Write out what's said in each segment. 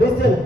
beslenir.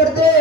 fuerte.